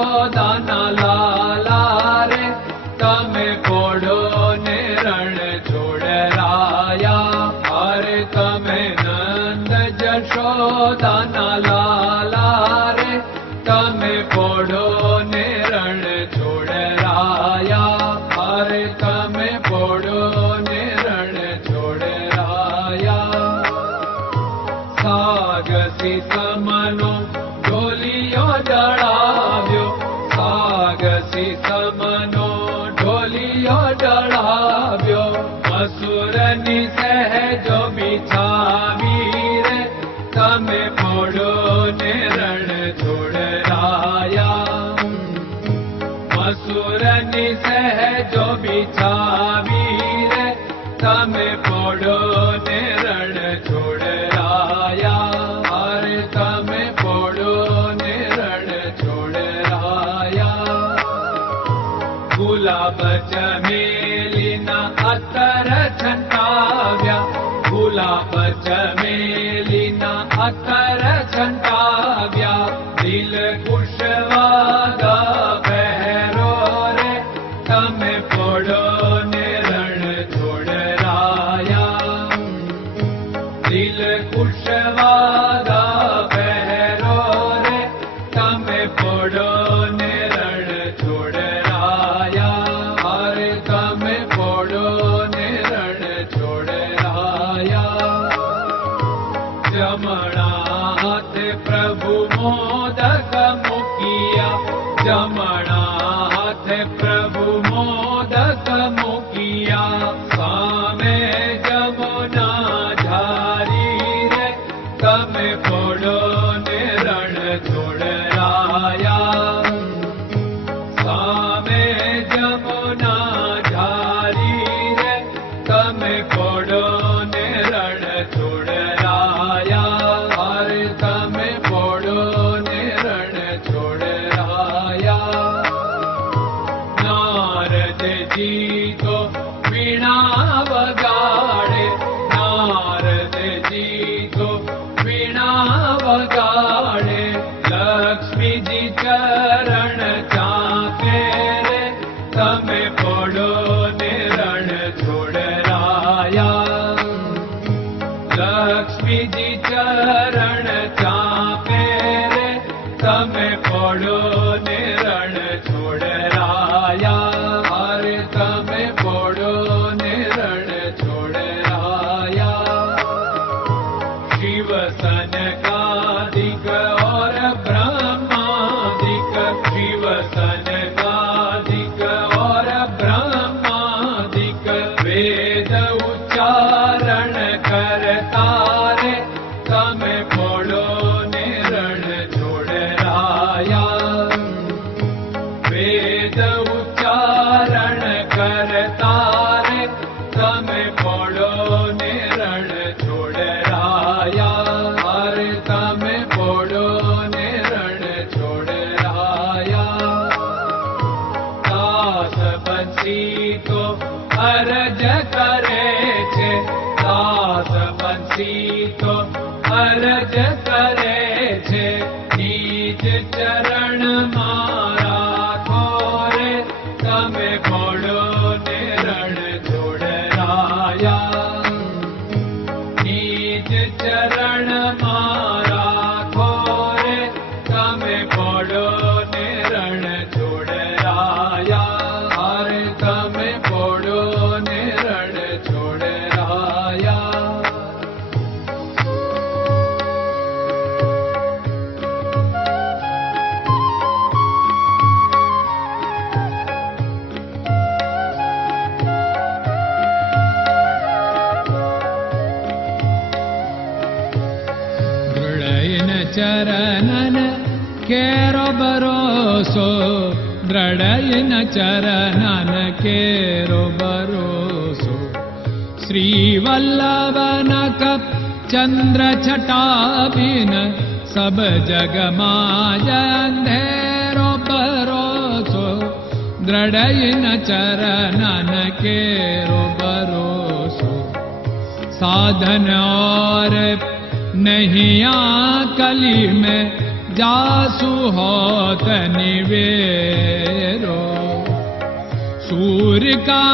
જશોદાના લાલા રે તમે પોડો ને રણ છોડરાયા. અરે તમે નંદ જશોદાના લાલા રે તમે પોડો ને રણ છોડરાયા. અરે તમે પોડો ને રણ છોડરાયા. સાગસી સમનો ઢોલિયો ડળાવ્યો, સાગસી સમનો ઢોલિયો ડળાવ્યો. મસૂરની સહેજો બિછાવી રે તમે પોડો ને રણ છોડરાયા. મસૂરની સહેજો બિછાવી રે તમે પોડો ને રણ છોડરાયા. અરે તમે પોડો ને રણ છોડરાયા. ગુલાબ ચમેલીના અત્તર છંટાવ્યા, ગુલાબ ચમેલીના અત્તર છંટાવ્યા. દિલ કુશવાદા પહેરો રે તમે પોડો ને રણ છોડરાયા. દિલ કુશવાદા પહેરો રે તમે પોડો ને રણ છોડરાયા. અરે તમે પોડો ને રણ છોડરાયા. જમણા હાથે પ્રભુ મોદક મૂકિયા, જમણા હાથે પ્રભુ મોદક મૂકિયા. સામે જમુના ઝારી રે તમે પોડો ને રણ છોડરાયા. સામે જમુના ઝારી રે તમે પોડો ને રણ છોડરાયા. અરે તમે પોડો ને રણ છોડરાયા. નારદજી તો વીણા વગાડે, નારદજી તો વીણા વગાડે. લક્ષ્મીજી ચરણ ચાકે રે તમે પોડો ને રણ છોડરાયા. લક્ષ્મીજી ચરણ ચાપે રે તમે પોડો ને રણ છોડરાયા. અરે તમે પોડો ને રણ છોડરાયા. શિવ સનકાદિક और ब्रह्मादिक, शिव सनकादिक और ब्रह्मादिक. वेद उच्चारण करता रे તમે પોડો ને રણ છોડરાયા. વેદ ઉચ્ચારણ કરતા રે તમે પોડો ને રણ છોડરાયા. અરે તમે પોડો ને રણ છોડરાયા. દાસ બંસી તો અરજ કરે છે, દાસ બંસી તો અરજ કરે છે. નીચ ચરણ મારા ખોરે તમે પોડો ને રણ છોડરાયા. નીચ ચરણ મારા ખોરે તમે પોડો ને રણ છોડરાયા. અરે તમે પોડો ને રણ છોડરાયા. ચરણન કેરો ભરોસો, દ્રઢયન ચરણન કેરો ભરોસો. શ્રી વલ્લભન કપ ચંદ્ર છટાબિન સબ જગમાં અંધેરો ભરોસો. દ્રઢયન ચરણન કેરો ભરોસો. साधन और नहीं कली में जासु होत निवेरो। सूर्य का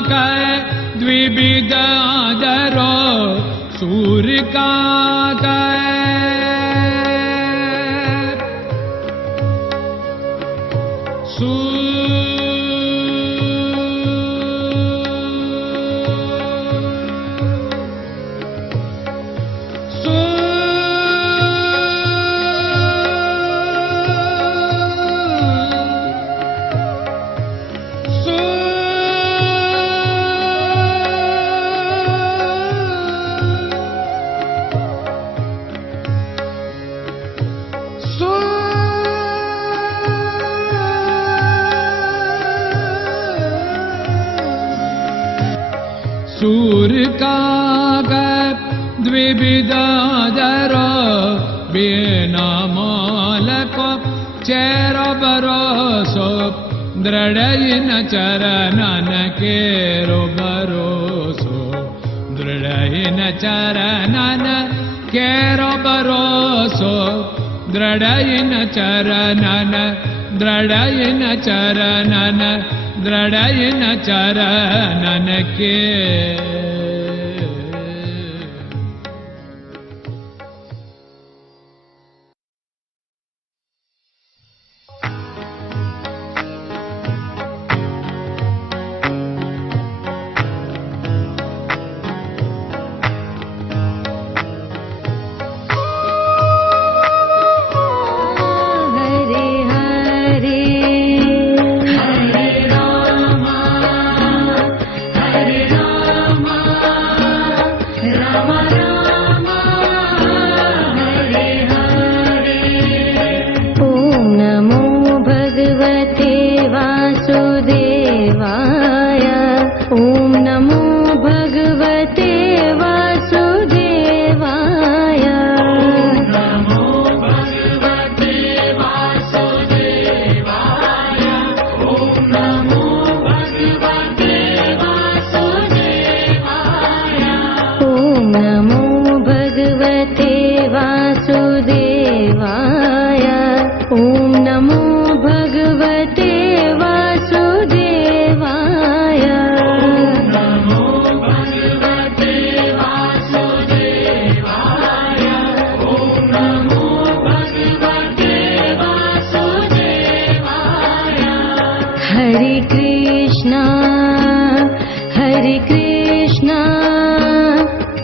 कै द्विविध आदरो, सूर्य का सूर्य का द्विविधादरो, बिना मोल को चेर भरोसो, दृढ़ चरणन केरो भरोसो, दृढ़ चरणन केरो भरोसो, दृढ़ चरणन, दृढ़ चरणन, दृढ़ चरणन के।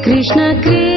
Krishna Krishna